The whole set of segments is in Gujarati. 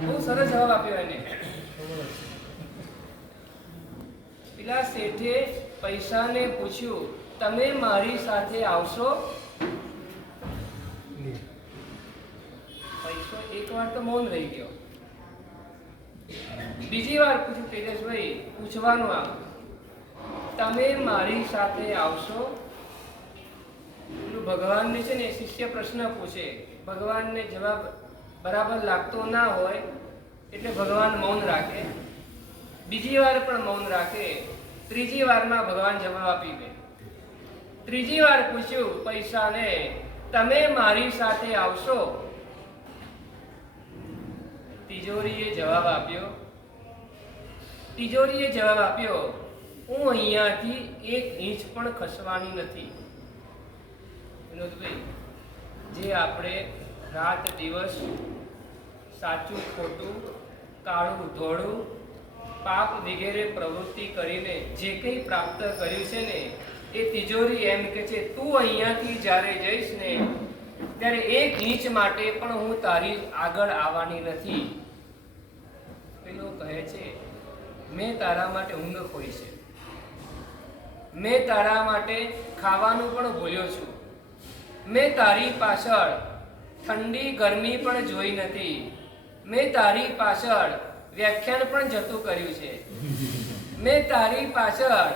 બહુ સરસ જવાબ આપ્યો એને. પેલા શેઠે પૈસાને પૂછ્યું, તમે મારી સાથે આવશો? પૈસો એકવાર તો મૌન રહી ગયો. બીજી વાર પૂછ્યું તેજસભાઈ, પૂછવાનું આ, તમે મારી સાથે આવશો? ભગવાનને છે ને શિષ્ય પ્રશ્ન પૂછે, ભગવાનને જવાબ બરાબર લાગતો ના હોય એટલે ભગવાન મૌન રાખે. બીજી વાર પણ મૌન રાખે. ત્રીજી વારમાં ભગવાન જવાબ આપી દે. ત્રીજી વાર પૂછ્યું પૈસાને, તમે મારી સાથે આવશો? તિજોરીએ જવાબ આપ્યો. તિજોરીએ જવાબ આપ્યો, હું અહીંયાથી એક ઇંચ પણ ખસવાની નથી. વિનોદભાઈ, જે આપણે રાત દિવસ સાચું ખોટું, કાળું ધોળું, પાપ વગેરે પ્રવૃત્તિ કરીને જે કંઈ પ્રાપ્ત કર્યું છે ને, એ તિજોરી એમ કે છે, તું અહીંયાથી જ્યારે જઈશ ને ત્યારે એક ઇંચ માટે પણ હું તારી આગળ આવવાની નથી. પેલો કહે છે, મેં તારા માટે ઊંઘ ખોઈ છે, મેં તારા માટે ખાવાનું પણ ભૂલ્યો છું, મેં તારી પાછળ ઠંડી ગરમી પણ જોઈ નથી, મેં તારી પાછળ વ્યાખ્યાન પણ જતું કર્યું છે, મેં તારી પાછળ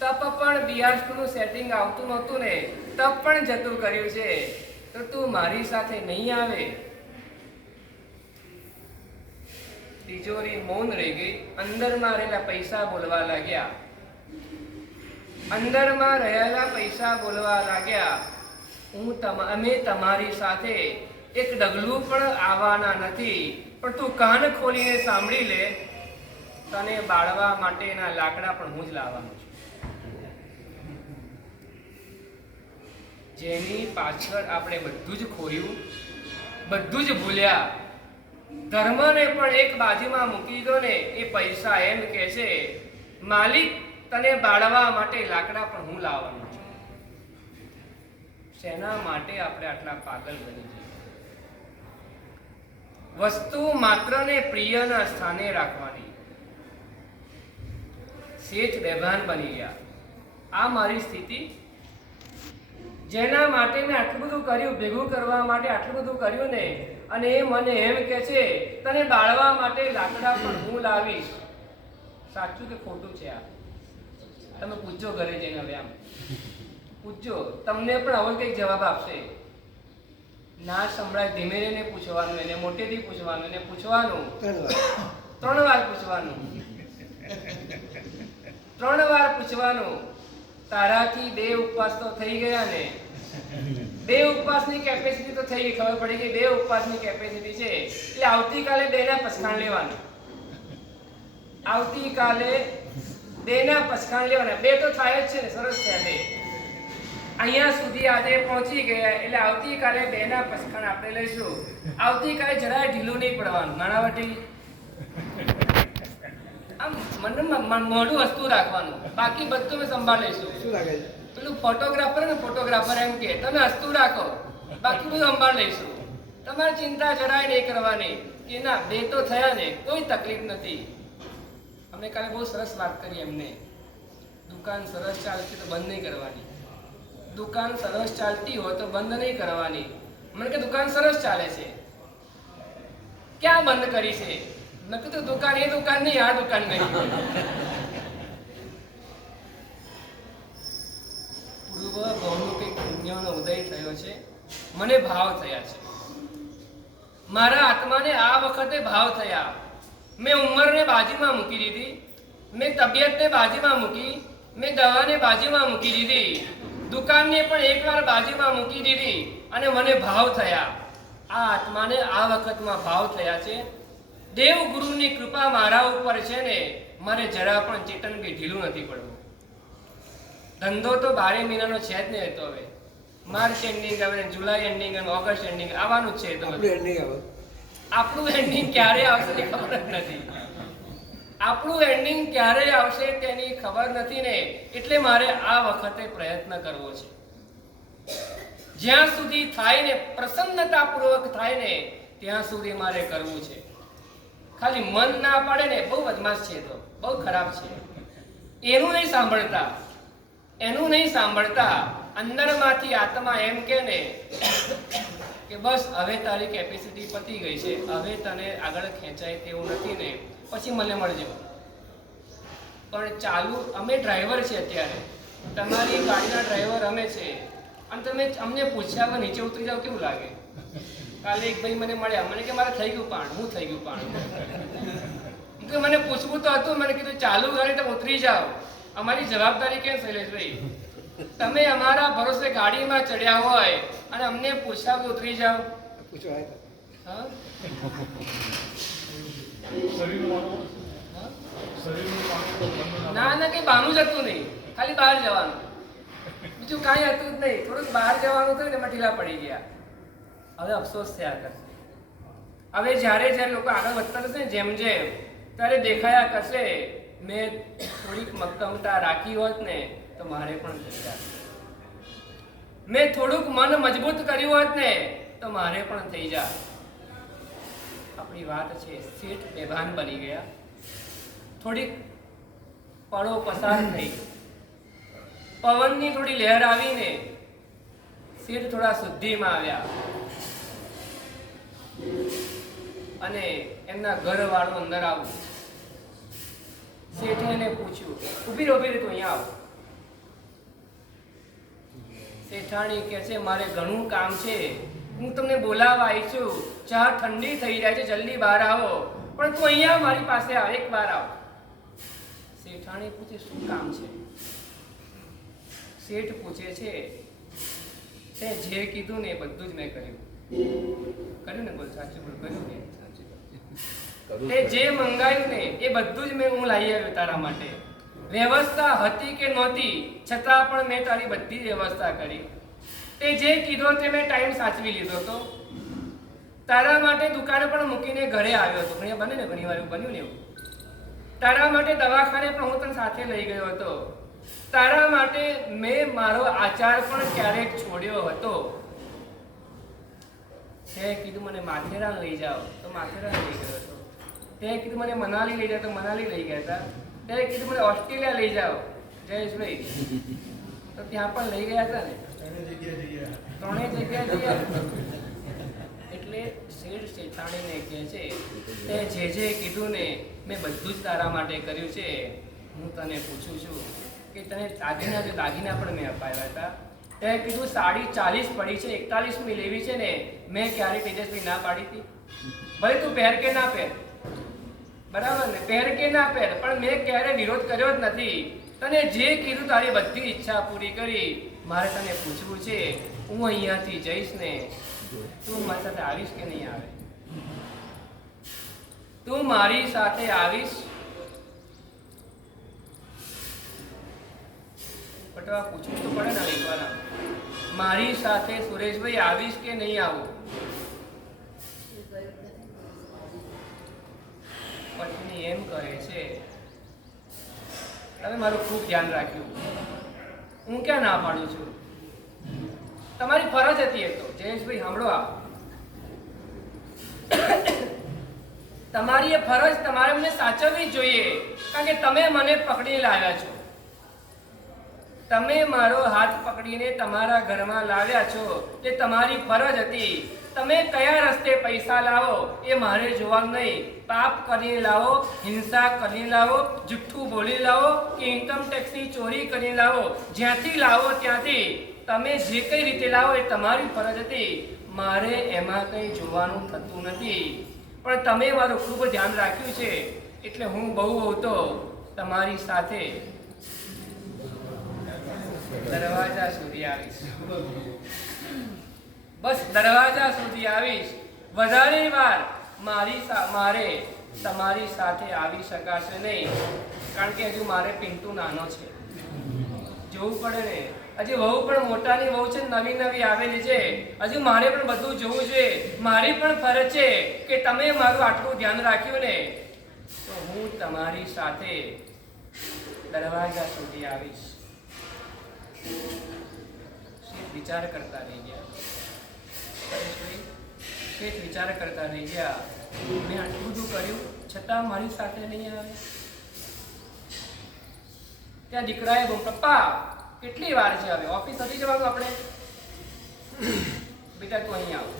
તપ પણ બિહારનું સેટિંગ આવતું નહોતું ને, તપ પણ જતું કર્યું છે, તો તું મારી સાથે નહીં આવે? તિજોરી મૌન રહી ગઈ. અંદરમાં રહેલા પૈસા બોલવા લાગ્યા. અંદરમાં રહેલા પૈસા બોલવા લાગ્યા, અમે તમારી સાથે એક ડગલું પણ આવવાના નથી, પણ તું કાન ખોલીને સાંભળી લે, તને બાળવા માટેના લાકડા પણ હું જ લાવવાનો છું. જેની પાછળ આપણે બધું જ ખોયું, બધું જ ભૂલ્યા, ધર્મને પણ એક બાજુમાં મૂકી દો ને, એ પૈસા એમ કે છે, માલિક તને બાળવા માટે લાકડા પણ હું લાવવાનો છું. શેના માટે આપણે આટલા પાગલ બની જઈએ? વસ્તુ માત્ર ને પ્રિયના સ્થાને રાખવાની. શેઠ બેભાન બની ગયા. આ મારી સ્થિતિ, જેના માટે મેં આટલું બધું કર્યું, ભેગું કરવા માટે આટલું બધું કર્યું ને, અને એ મને એમ કે છે, તને બાળવા માટે લાકડા પણ હું લાવીશ. સાચું કે ખોટું છે આ? તમે પૂછજો ઘરે જઈને. હવે આમ પૂછજો, તમને પણ હવે કંઈક જવાબ આપશે. ના સંભળાય, ધીમે રહીને પૂછવાનું, એને મોટેથી પૂછવાનું, એને પૂછવાનું 3 વાર પૂછવાનું, 3 વાર પૂછવાનું. તારાથી 2 ઉપવાસ તો થઈ ગયા ને, 2 ઉપવાસની કેપેસિટી તો થઈ ગઈ, ખબર પડી ગઈ 2 ઉપવાસની કેપેસિટી છે, એટલે આવતીકાલે 2 ના પસખાણ લેવાનું. આવતીકાલે 2 ના પસખાણ લેવાના. 2 તો થાય જ છે ને, સરસ થયા 2. અહીંયા સુધી આજે પહોંચી ગયા, એટલે આવતીકાલે 2 ના પસખાણ આપણે લઈશું. આવતીકાલે જરાય ઢીલું નહીં પડવાનું. નાણાવટી આમ મોઢું વસ્તુ રાખવાનું, બાકી બધું મેં સંભાળ લઈશું. શું લાગે છે પેલું ફોટોગ્રાફર એમ કે, તમે હસ્તુ રાખો, બાકી બધું સંભાળ લઈશું. તમારે ચિંતા જરાય નહીં કરવાની કે ના 2 તો થયા ને, કોઈ તકલીફ નથી. અમને કાલે બહુ સરસ વાત કરી એમને. દુકાન સરસ ચાલતી તો બંધ નહીં કરવાની, દુકાન સરસ ચાલતી હોય તો બંધ નહીં કરવાની. મને કે દુકાન સરસ ચાલે છે, ક્યાં બંધ કરી છે? મેં કીધું દુકાન એ દુકાન નહીં, આ દુકાન નહીં. પૂર્વ ગૌનો કંઈક પુણ્યનો ઉદય થયો છે, મને ભાવ થયા છે. મારા આત્માને આ વખતે ભાવ થયા. મેં ઉંમરને બાજુમાં મૂકી દીધી, મેં તબિયતને બાજુમાં મૂકી, મેં દવાને બાજુમાં મૂકી દીધી, દુકાનને પણ એકવાર બાજુમાં મૂકી દીધી, અને મને ભાવ થયા. આ આત્માને આ વખતમાં ભાવ થયા છે. દેવ ગુરુની કૃપા મારા ઉપર છે ને, મારે જરા પણ ચેતન કે ઢીલું નથી પડવું. ધંધો તો 12 મહિનાનો છે જ નહીં. તો હવે માર્ચ એન્ડિંગ આવે, જુલાઈ એન્ડિંગ અને ઓગસ્ટ એન્ડિંગ આવવાનું જ છે. તો આપણું એન્ડિંગ ક્યારે આવશે તે ખબર જ નથી. આપણું એન્ડિંગ ક્યારે આવશે તેની ખબર નથી ને, એટલે મારે આ વખતે પ્રયત્ન કરવો છે. જ્યાં સુધી થાય ને, પ્રસન્નતાપૂર્વક થાય ને, ત્યાં સુધી મારે કરવું છે. ખાલી મન ના પાડે ને બહુ બદમાશ છે, તો બહુ ખરાબ છે. એનું નહીં સાંભળતા અંદરમાંથી આત્મા એમ કે ને કે બસ હવે તારી કેપેસિટી પતી ગઈ છે, હવે તને આગળ ખેંચાય તેવું નથી ને, પછી મને મળજો. પણ ચાલુ અમે ડ્રાઈવર છે, અત્યારે તમારી ગાડીના ડ્રાઈવર અમે છે, અને તમે અમને પૂછ્યા વગર નીચે ઉતરી જાવ કેવું લાગે? કાલે એક ભાઈ મને મળ્યા, મને કે મારે થઈ ગયું પાણ. હું થઈ ગયું પાણ? મને પૂછવું તો હતું, મને કીધું ચાલુ ગાડી તો ઉતરી જાઓ. અમારી જવાબદારી કેમ શૈલેષભાઈ? તમે અમારા ભરોસે ગાડીમાં ચડ્યા હોય અને અમને પૂછ્યા વગર ઉતરી જાઓ. હા, ના ના, કઈ બહાનું જતું નહીં, ખાલી બહાર જવાનું, બીજું કાંઈ હતું જ નહીં. થોડુંક બહાર જવાનું થયું ને એમાં ઢીલા પડી ગયા. હવે અફસોસ થયા કરશે. હવે જ્યારે જ્યારે લોકો આગળ વધતા જશે ને જેમ જેમ, ત્યારે દેખાયા કરશે મેં થોડીક મક્કમતા રાખી હોત ને તો મારે પણ થઈ જાય. મેં થોડુંક મન મજબૂત કર્યું હોત ને તો મારે પણ થઈ જાય. આપણી વાત છે, શેઠ બેભાન બની ગયા. થોડીક પળો પસાર થઈ, પવનની થોડી લહેર આવીને શેઠ થોડા શુદ્ધિમાં આવ્યા અને એમના ઘરવાળું અંદર આવું. શેઠે એને પૂછ્યું, ઉભી રહો તું અહીંયા આવો. શેઠાણી કહે છે મારે ઘણું કામ છે, હું તમને બોલાવવા આવી છું, ચા ઠંડી થઈ જાય છે, જલ્દી બહાર આવો. પણ તું અહીંયા મારી પાસે આવ, એક વાર આવ. શેઠાણી પૂછે શું કામ છે? શેઠ પૂછે છે તે જે કીધું ને એ બધું જ મેં કર્યું. કર્યું ને? બોલ સાચું બોલ. કર્યું ને? તે જે મંગાયું ને એ બધું જ મેં હું લાવી આવ્યો તારા માટે. વ્યવસ્થા હતી કે નહોતી છતાં પણ મેં તારી બધી વ્યવસ્થા કરી. તે જે કીધો તે મેં ટાઈમ સાચવી લીધો હતો. તારા માટે દુકાને પણ મૂકીને ઘરે આવ્યો હતો. ઘણી બને ને, ઘણી વાર એવું બન્યું ને એવું. તારા માટે દવાખાને પણ હું તને સાથે લઈ ગયો હતો. તારા માટે મેં મારો આચાર પણ ક્યારેક છોડ્યો હતો. તે કીધું મને માથેરાન લઈ જાઓ તો માથેરાન લઈ ગયો હતો. તે કીધું મને મનાલી લઈ જાઓ તો મનાલી લઈ ગયા હતા. તે કીધું મને ઓસ્ટ્રેલિયા લઈ જાઓ જયેશભાઈ તો ત્યાં પણ લઈ ગયા હતા ને. ત્રણેય જગ્યા જઈએ. એટલે શેઠ શેઠાણીને કહે છે તે જે કીધું ને મેં બધું જ તારા માટે કર્યું છે. હું તને પૂછું છું કે તને દાગીના પણ મેં અપાવ્યા હતા. તે કીધું સાડી 40 પડી છે, 41મી લેવી છે ને, મેં ક્યારે તેજસ્વી ના પાડી હતી? ભલે તું પહેર કે ના પહેર, બરાબર ને, પહેર કે ના પહેર, પણ મેં ક્યારે વિરોધ કર્યો જ નથી. તને જે કીધું તારી બધી ઈચ્છા પૂરી કરી. મારે તને પૂછવું છે, હું અહીંયાથી જઈશ ને, તું મારી સાથે આવીશ કે નહીં આવે? તું મારી સાથે આવીશ? પટવા પૂછવું તો પડે ને એકવાર. મારી સાથે સુરેશભાઈ આવીશ કે નહીં આવું? પત્ની એમ કહે છે તમે મારું ખૂબ ધ્યાન રાખ્યું, હું ક્યાં ના પાડું છું? તમારી ફરજ હતી એ તો. જયેશભાઈ સાંભળો, આ તમારી એ ફરજ તમારે મને સાચવવી જ જોઈએ, કારણ કે તમે મને પકડીને લાવ્યા છો. તમે મારો હાથ પકડીને તમારા ઘરમાં લાવ્યા છો, તે તમારી ફરજ હતી. તમે કયા રસ્તે પૈસા લાવો એ મારે જોવાનું નહીં. પાપ કરીને લાવો, હિંસા કરીને લાવો, જુઠ્ઠું બોલી લાવો કે ઇન્કમ ટેક્સની ચોરી કરીને લાવો, જ્યાંથી લાવો ત્યાંથી તમે જે કઈ રીતે લાવો એ તમારી ફરજ હતી. મારે એમાં કંઈ જોવાનું થતું નથી. પણ તમે મારું ખૂબ ધ્યાન રાખ્યું છે, એટલે હું બહુ તો તમારી સાથે દરવાજા સુધી આવીશ. બસ દરવાજા સુધી આવીશ. વધારે વાર મારે તમારી સાથે આવી શકાશે નહીં, કારણ કે હજુ મારે પિન્ટુ નાનો છે, જોવું પડે ને. હજી વહુ પણ મોટાની વહુ છે, નવી નવી આવેલી છે, હજુ મારે પણ બધું જોવું જોઈએ. મારી પણ ફરજ છે કે તમે મારું આટલું ધ્યાન રાખ્યું ને તો હું તમારી સાથે દરવાજા સુધી આવીશ. વિચાર કરતા રહી ગયા. શેઠ વિચાર કરતા રહી ગયા. મેં આટલું બધું કર્યું છતાં મારી સાથે નહીં આવે. ત્યાં દીકરાએ બોલ, પપ્પા કેટલી વાર છે, હવે ઓફિસ નથી જવાનું આપણે? બેટા તું અહીંયા આવ.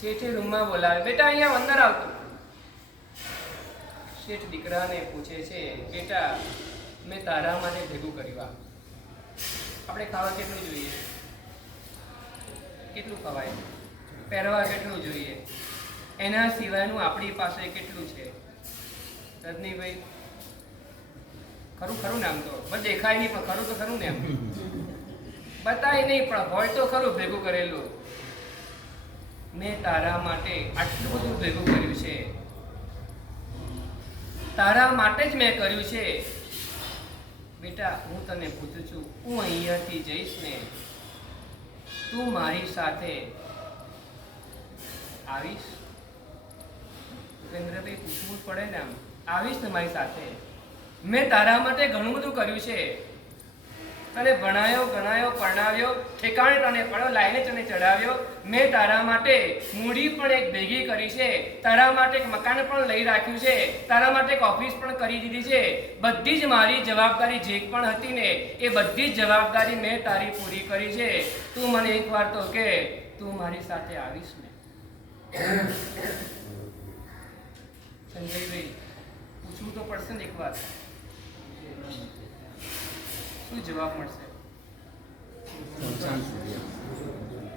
શેઠે રૂમમાં બોલાવે, બેટા અહીંયા અંદર આવતો. શેઠ દીકરાને પૂછે છે, બેટા મેં તારા માટે ભેગું કર્યું. આપણે ખાવા કેટલું જોઈએ? કેટલું ખવાય? પહેરવા કેટલું જોઈએ? એના સિવાયનું આપણી પાસે કેટલું છે? રજનીભાઈ ખરું ખરું ને? આમ તો બસ દેખાય નહીં, પણ ખરું તો ખરું ને? એમ બતાય નહીં, પણ હોય તો ખરું ભેગું કરેલું. મેં તારા માટે આટલું બધું ભેગું કર્યું છે, તારા માટે જ મેં કર્યું છે. બેટા હું તને પૂછું છું, હું અહીંયાથી જઈશ ને, તું મારી સાથે આવીશ? સુરેન્દ્રભાઈ પૂછવું જ પડે ને, આમ આવીશ ને મારી સાથે? મેં તારા માટે ઘણું બધું કર્યું છે, તને ભણાયો ગણાયો પરણાવ્યો, ઠેકાણે તને પડ્યો, લાઈને તને ચડાવ્યો. મેં તારા માટે મૂડી પણ એક ભેગી કરી છે, તારા માટે એક મકાન પણ લઈ રાખ્યું છે, તારા માટે એક ઓફિસ પણ કરી દીધી છે. બધી જ મારી જવાબદારી જે પણ હતી ને, એ બધી જ જવાબદારી મેં તારી પૂરી કરી છે. તું મને એક વાર તો કે, તું મારી સાથે આવીશ ને? સંજયભાઈ પૂછવું તો પડશે ને એક વાર, શું જવાબ મળશે?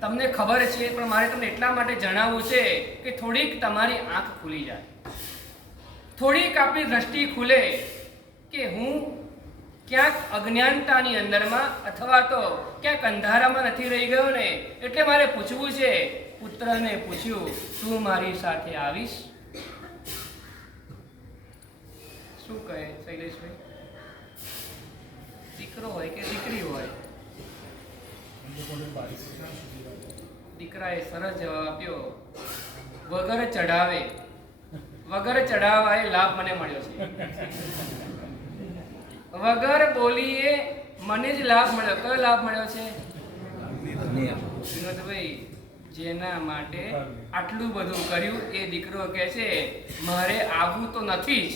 તમને ખબર છે, પણ મારે તમને એટલા માટે જણાવવું છે કે થોડીક તમારી આંખ ખુલી જાય, થોડીક આપણી દ્રષ્ટિ ખુલે કે હું ક્યાંક અજ્ઞાનતાની અંદરમાં અથવા તો ક્યાંક અંધારામાં નથી રહી ગયો ને. એટલે મારે પૂછવું છે. પુત્રને પૂછ્યું, તું મારી સાથે આવીશ? શું કહે શૈલેષભાઈ? દીકરો હોય કે દીકરી હોય? દીકરાએ સરસ જવાબ આપ્યો, વગર ચઢાવાએ લાભ મને મળ્યો છે. વગર બોલીએ મને જ લાભ મળ્યો. કયો લાભ મળ્યો છે? વિનોદભાઈ, જેના માટે આટલું બધું કર્યું એ દીકરો કહે છે, મારે આવવું તો નથી જ,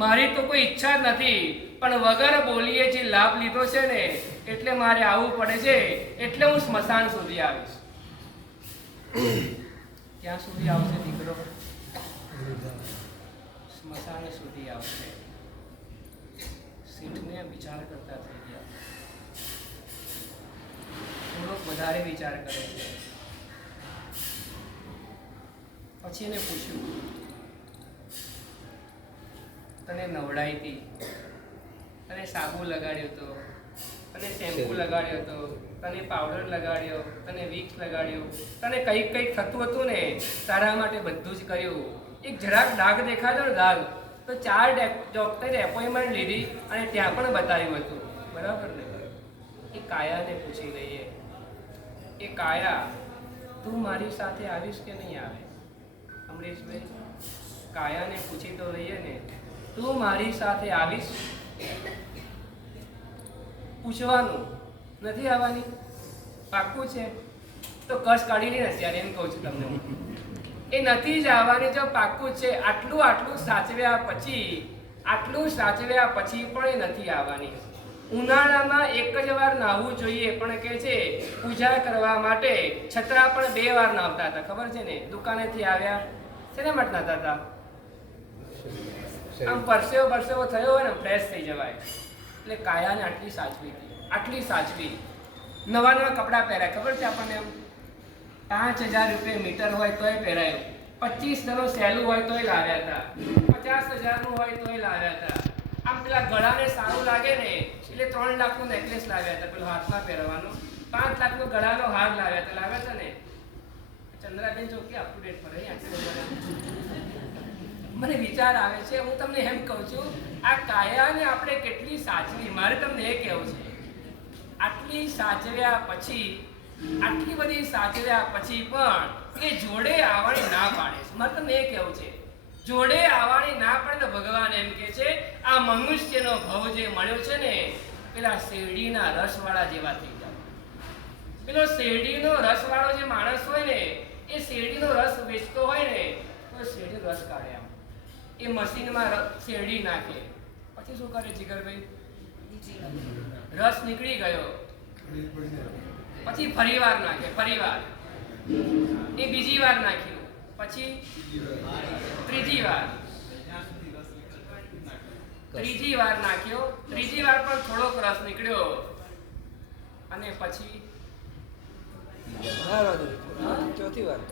મારી તો કોઈ ઈચ્છા જ નથી, પણ વગર બોલીએ જે લાભ લીધો છે ને, એટલે મારે આવવું પડે છે. એટલે હું સ્મશાન સુધી આવીશ. ક્યાં સુધી આવશે દીકરો? સ્મશાન સુધી આવશે. શેઠને વિચાર કરતા થઈ ગયા, થોડોક વધારે વિચાર કરે છે. પછી એને પૂછ્યું, તને નવડાઈ હતી, તને સાબુ લગાડ્યો હતો, તને શેમ્પુ લગાડ્યો હતો, તને પાવડર લગાડ્યો, તને વિક્સ લગાડ્યો, તને કંઈક થતું હતું ને, તારા માટે બધું જ કર્યું. એક જરાક ડાઘ દેખાતો ને, દાગ, તો 4 ડોક્ટરે એપોઇન્ટમેન્ટ લીધી અને ત્યાં પણ બતાવ્યું હતું. બરાબર ને? એ કાયાને પૂછી લઈએ, એ કાયા તું મારી સાથે આવીશ કે નહીં આવે? અમરેશભાઈ, કાયાને પૂછી તો લઈએ ને, તું મારી સાથે આવીશ? પૂછવાનું નથી, આવવાની પાક્કું છે? તો કસ કાઢી લઈને ત્યારે એમ કહું છું તમને, એ નથી જ આવવાની. જો પાક્કું છે, આટલું સાચવ્યા પછી પણ એ નથી આવવાની. ઉનાળામાં એક જ વાર નાહવું જોઈએ, પણ કે છે પૂજા કરવા માટે, છતાં પણ 2 વાર નાહતા હતા. ખબર છે ને? દુકાનેથી આવ્યા, શેના માટે નાહતા હતા? આમ પરસેવો થયો હોય ને, ફ્રેશ થઈ જવાય. એટલે કાયાને આટલી સાચવી. નવા કપડાં પહેરાય. ખબર છે આપણને? એમ 5000 રૂપિયા મીટર હોય તોય પહેરાયું, 25 સહેલું હોય તોય લાવ્યા હતા, 50,000 હોય તોય લાવ્યા હતા. આમ પેલા ગળાને સારું લાગે ને, એટલે 3 લાખનો નેકલેસ લાવ્યા હતા, પેલો હાથમાં પહેરવાનો. 5 લાખનો ગળાનો હાર લાવ્યા હતા ને. ચંદ્રાબેન ચોકી અપ ટુ ડેટ પર મને વિચાર આવે છે. હું તમને એમ કહું છું, આ કાયાને આપણે કેટલી સાચવી. મારે તમને એ કહેવું છે, આટલી બધી સાચવ્યા પછી પણ એ જોડે આવવાની ના પાડે છે. મારે તમને એ કહેવું છે, જોડે આવવાની ના પાડે તો ભગવાન એમ કહે છે, આ મનુષ્યનો ભવ જે મળ્યો છે ને, પેલા શેરડીના રસવાળા જેવા થઈ જાવ. પેલો શેરડીનો રસવાળો જે માણસ હોય ને, એ શેરડીનો રસ વેચતો હોય ને, તો તો શેરડીનો રસ કાઢે આમ, એ મશીનમાં શેરડી નાખે, પછી શું કરે જીગરભાઈ? રસ નીકળી ગયો પછી ફરીવાર નાખે, ફરીવાર એ બીજી વાર નાખ્યું, પછી ત્રીજી વાર નાખ્યો, ત્રીજી વાર પણ થોડોક રસ નીકળ્યો અને પછી ચોથી વાર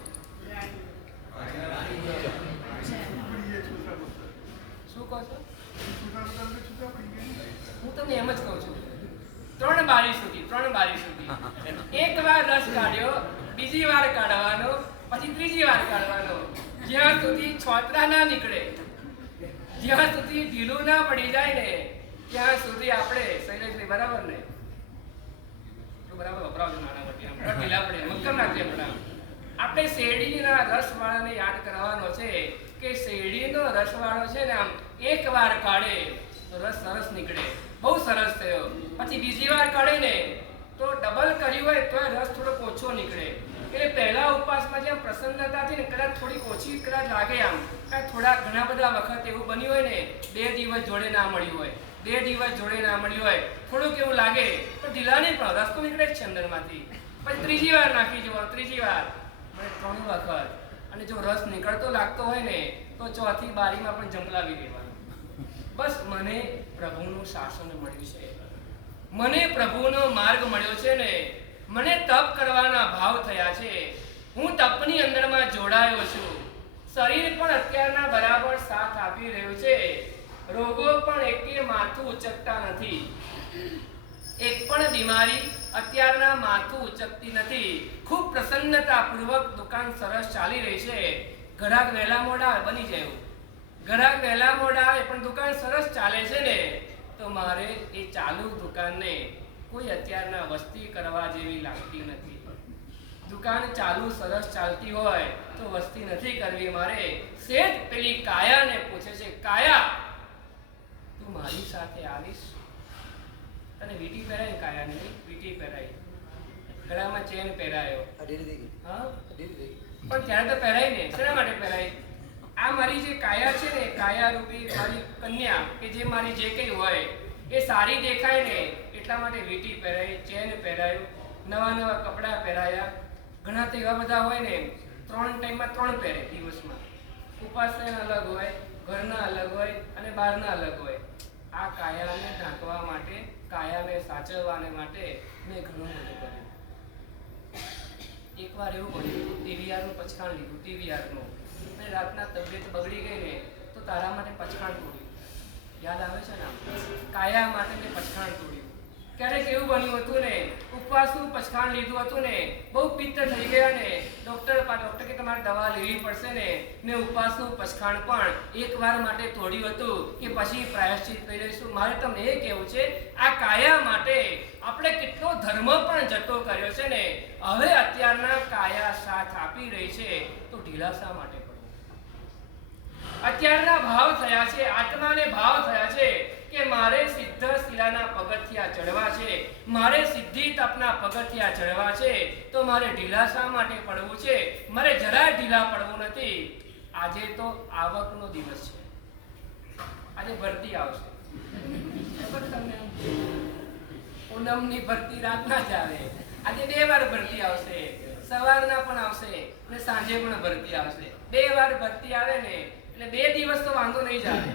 શું કહો છો? હું તમને એમ જ કહું છું, 3 બારી સુધી એક વાર રસ કાઢ્યો, બીજી વાર કાઢવાનો, પછી ત્રીજી વાર કાઢવાનો, જ્યાં સુધી છોતરા ના નીકળે, જ્યાં સુધી ઢીલું ના પડી જાય ને ત્યાં સુધી આપણે શૈલેષભાઈ બરાબર ને બરાબર વપરાવજો, નાના મોટી ઢીલા પડે મક્કમ રાખજે. આપણે શેરડીના રસવાળાને યાદ કરવાનો છે કે શેરડીનો રસવાળો છે ને આમ એક વાર કાઢે તો રસ સરસ નીકળે, બહુ સરસ થયો, પછી બીજી વાર કાઢે ને તો ડબલ કર્યું હોય તો રસ થોડો ઓછો નીકળે. એટલે પહેલા ઉપવાસમાં જેમ પ્રસન્નતા હતી ને કદાચ થોડી ઓછી કદાચ લાગે આમ, થોડા ઘણા બધા વખત એવું બન્યું હોય ને 2 દિવસ જોડે ના મળ્યું હોય, 2 દિવસ જોડે ના મળ્યું હોય, થોડુંક એવું લાગે પણ ઢીલા નહીં, પણ રસ તો નીકળે જ છે અંદરમાંથી. પછી ત્રીજી વાર નાખી જવાનો, ત્રીજી વાર 3 વખત, અને જો રસ નીકળતો લાગતો હોય ને તો ચોથી બારીમાં પણ જંપલાવી દેવાનું. બસ મને પ્રભુનું શાસન મળ્યું છે, મને પ્રભુનો માર્ગ મળ્યો છે ને, મને તપ કરવાના ભાવ થયા છે, હું તપની અંદરમાં જોડાયો છું, શરીર પણ અત્યારના બરાબર સાથ આપી રહ્યું છે, રોગો પણ એકે માથું ઉચકતા નથી, એક પણ બીમારી અત્યારના માથું ઉચકતી નથી, ખૂબ પ્રસન્નતાપૂર્વક દુકાન સરસ ચાલી રહી છે. ઘરાક વહેલા મોડા બની જાય, ઘરાક વહેલા મોડા આવે પણ દુકાન સરસ ચાલે છે ને, તો મારે એ ચાલુ દુકાનને કોઈ અત્યારના વસ્તી કરવા જેવી લાગતી નથી. દુકાન ચાલુ સરસ ચાલતી હોય તો વસ્તી નથી કરવી મારે. શેઠ પેલી કાયાને પૂછે છે, કાયા તું મારી સાથે આવીશ? અને વીટી પહેરાય, કાયાને વીટી પહેરાય, ગળામાં ચેન પહેરાયો, હા પણ ત્યારે તો પહેરાય ને, શેના માટે પહેરાય? આ મારી જે કાયા છે ને, કાયા રૂપી મારી કન્યા કે જે મારી જે કંઈ હોય એ સારી દેખાય ને એટલા માટે વીટી પહેરાઈ, ચેન પહેરાયું, નવા નવા કપડાં પહેરાયા. ઘણા તો એવા બધા હોય ને 3 ટાઈમમાં 3 પહેરે દિવસમાં, ઉપાસના અલગ હોય, ઘરના અલગ હોય અને બહારના અલગ હોય. આ કાયાને ઢાંકવા માટે, કાયાને સાચવવાને માટે મેં ઘણું બધું કર્યું. એકવાર એવું બન્યું, ટીવીઆરનું પચખાણ લીધું, ટીવીઆરનું, અને રાતના તબિયત બગડી ગઈ ને તો તારા માટે પચખાણ તોડ્યું. યાદ આવે છે ને? કાયા માટે મેં પચખાણ તોડ્યું. ક્યારેક એવું બન્યું હતું ને, ઉપવાસનું પચખાણ લીધું હતું ને, બહુ પિત્ત થઈ ગયા ને, ડોક્ટર કે તમારે દવા લેવી પડશે ને, મેં ઉપવાસનું પચખાણ પણ એકવાર માટે તોડ્યું હતું કે પછી પ્રાયશ્ચિત કરી લઈશું. મારે તમને એ કહેવું છે, આ કાયા માટે આપણે કેટલો ધર્મ પણ જતો કર્યો છે ને, હવે અત્યારના કાયા સાથ આપી રહી છે તો ઢીલા શા માટે પડવું? અત્યારના ભાવ થયા છે, આત્માને ભાવ થયા છે કે મારે સિદ્ધ શિલાના પગથિયા ચડવા છે, મારે સિદ્ધિ તપના પગથિયા ચડવા છે, તો મારે ઢીલા શા માટે પડવું છે? મારે જરાય ઢીલા પડવું નથી. આજે તો આવકનો દિવસ છે, આજે ભરતી આવશે, ખબર તમને? પૂનમની ભરતી રાતના જ આવે, આજે 2 વાર ભરતી આવશે, સવારના પણ આવશે અને સાંજે પણ ભરતી આવશે. 2 વાર ભરતી આવે ને એટલે 2 દિવસ તો વાંધો નહીં જ આવે,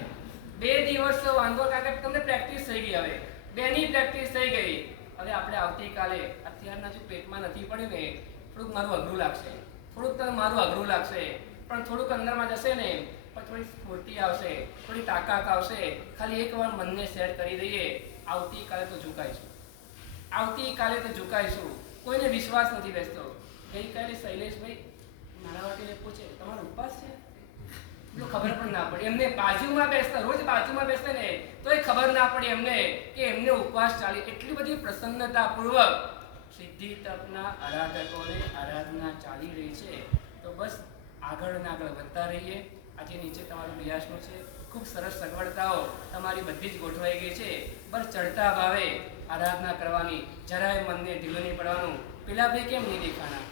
2 દિવસ તો વાંધો, કારણ કે તમને પ્રેક્ટિસ થઈ ગઈ, હવે 2ની પ્રેક્ટિસ થઈ ગઈ. હવે આપણે આવતીકાલે, અત્યારના જો પેટમાં નથી પડ્યું ને થોડુંક મારું અઘરું લાગશે, થોડુંક મારું અઘરું લાગશે, પણ થોડુંક અંદરમાં જશે ને પણ થોડી સ્ફૂર્તિ આવશે, થોડી તાકાત આવશે. ખાલી એકવાર મનને સેટ કરી દઈએ, આવતીકાલે તો ઝુકાઈશું, આવતીકાલે તો ઝુકાઈશું. કોઈને વિશ્વાસ નથી બેસતો. ગઈકાલે શૈલેષભાઈ નાણાવટીને પૂછે, તમારો ઉપવાસ છે? એટલું ખબર પણ ના પડી એમને. બાજુમાં બેસતા, રોજ બાજુમાં બેસતા ને તો એ ખબર ના પડી એમને કે એમને ઉપવાસ ચાલી. એટલી બધી પ્રસન્નતાપૂર્વક સિદ્ધિ તપના આરાધકોને આરાધના ચાલી રહી છે. તો બસ આગળ ને આગળ વધતા રહીએ. આજે નીચે તમારું બિયાસનું છે, ખૂબ સરસ સગવડતાઓ તમારી બધી જ ગોઠવાઈ ગઈ છે. બસ ચડતા ભાવે આરાધના કરવાની, જરાય મનને ઢીલું નહીં પડવાનું. પેલા ભાઈ કેમ નહીં દેખાણા?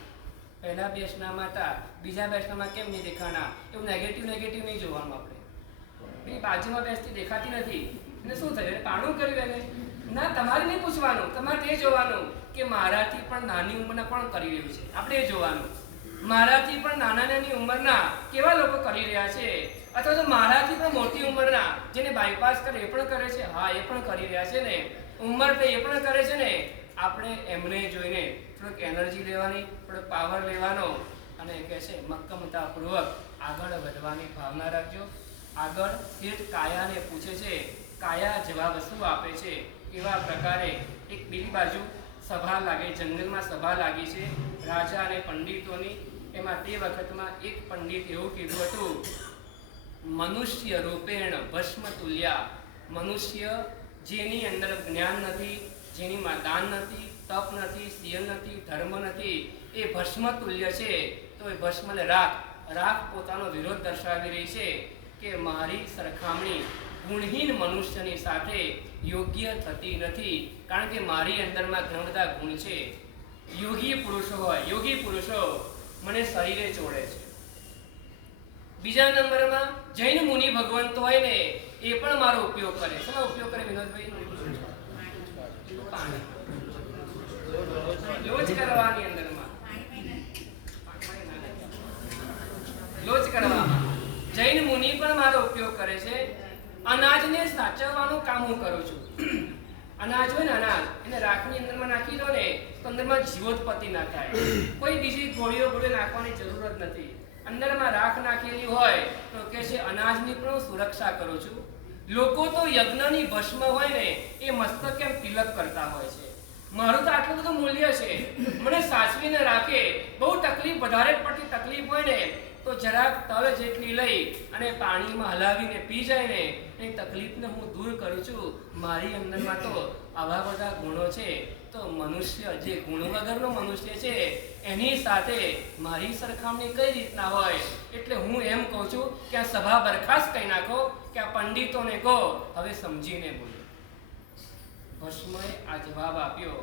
પહેલા બેસનામાં હતા, બીજા બેસનામાં કેમ નહીં દેખાણા, એવું નેગેટિવ નહીં જોવાનું આપણે. એ બાજુમાં બેસતી દેખાતી નથી એને શું થયું, એને પાણું કર્યું એને? ના, તમારે નહીં પૂછવાનું, તમારે એ જોવાનું કે મારાથી પણ નાની ઉંમરના કોણ કરી રહ્યું છે. આપણે એ જોવાનું, મારાથી પણ નાની ઉંમરના કેવા લોકો કરી રહ્યા છે, અથવા તો મારાથી પણ મોટી ઉંમરના જેને બાયપાસ કરે એ પણ કરે છે. હા, એ પણ કરી રહ્યા છે ને, ઉંમર તો એ પણ કરે છે ને. આપણે એમને જોઈને થોડુંક એનર્જી લેવાની, થોડોક પાવર લેવાનો, અને કહે છે મક્કમતાપૂર્વક આગળ વધવાની ભાવના રાખજો. આગળ ઠેઠ કાયાને પૂછે છે, કાયા જવાબ શું આપે છે. એવા પ્રકારે એક બીજી બાજુ સભા લાગે, જંગલમાં સભા લાગી છે રાજા અને પંડિતોની. એમાં તે વખતમાં એક પંડિત એવું કીધું હતું, મનુષ્ય રૂપેણ ભસ્મ તુલ્યા. મનુષ્ય જેની અંદર જ્ઞાન નથી, જેનીમાં દાન નથી, તપ નથી, શીલ નથી, ધર્મ નથી, એ ભસ્મ તુલ્ય છે. તો એ ભસ્મને રાખ પોતાનો વિરોધ દર્શાવી રહી છે કે મારી સરખામણી ગુણહીન મનુષ્યની સાથે યોગ્ય થતી નથી, કારણ કે મારી અંદરમાં ઘણા બધા ગુણ છે. યોગી પુરુષો મને શરીરે જોડે છે. બીજા નંબરમાં જૈન મુનિ ભગવંતો હોય ને, એ પણ મારો ઉપયોગ કરે. શેનો ઉપયોગ કરે વિનોદભાઈ? પાણી. લોચ કરવાની અંદરમાં, લોચ કરવામાં જૈન મુનિ પણ મારો ઉપયોગ કરે છે. અનાજને સાચવવાનું કામ હું કરું છું. અનાજ હોય ને, અનાજ એને રાખની અંદરમાં નાખી દો ને તો અંદરમાં જીવોત્પત્તિ ના થાય. કોઈ બીજી ગોળીઓ નાખવાની જરૂર જ નથી. અંદરમાં રાખ નાખેલી હોય તો કે છે અનાજની પણ હું સુરક્ષા કરું છું. લોકો તો યજ્ઞની ભસ્મ હોય ને એ મસ્તક કેમ તિલક કરતા હોય છે. મારું તો આટલું બધું મૂલ્ય છે, મને સાચવીને રાખે. બહુ તકલીફ, વધારે પડતી તકલીફ હોય ને તો જરાક તલ જેટલી લઈ અને પાણીમાં હલાવીને પી જાય ને, એ તકલીફને હું દૂર કરું છું. મારી અંદરમાં તો આવા બધા ગુણો છે. તો મનુષ્ય જે ગુણ વગરનો મનુષ્ય છે એની સાથે મારી સરખામણી કઈ રીતના હોય. એટલે હું એમ કહું છું કે આ સભા બરખાસ્ત કરી નાખો, કે આ પંડિતોને કહો હવે સમજીને બોલો. ભસ્મએ આ જવાબ આપ્યો.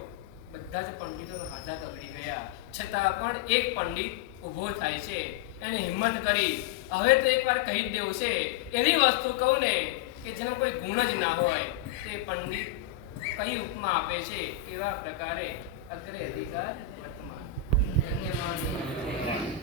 બધા જ પંડિતોના હાથા બગડી ગયા. છતાં પણ એક પંડિત ઊભો થાય છે, એને હિંમત કરી હવે તો એકવાર કહી જ દેવું છે. એવી વસ્તુ કહું ને કે જેનો કોઈ ગુણ જ ના હોય, તે પંડિત કઈ ઉપમા આપે છે. કેવા પ્રકારે? અગ્રે અધિકાર વર્તમાન. ધન્યવાદ.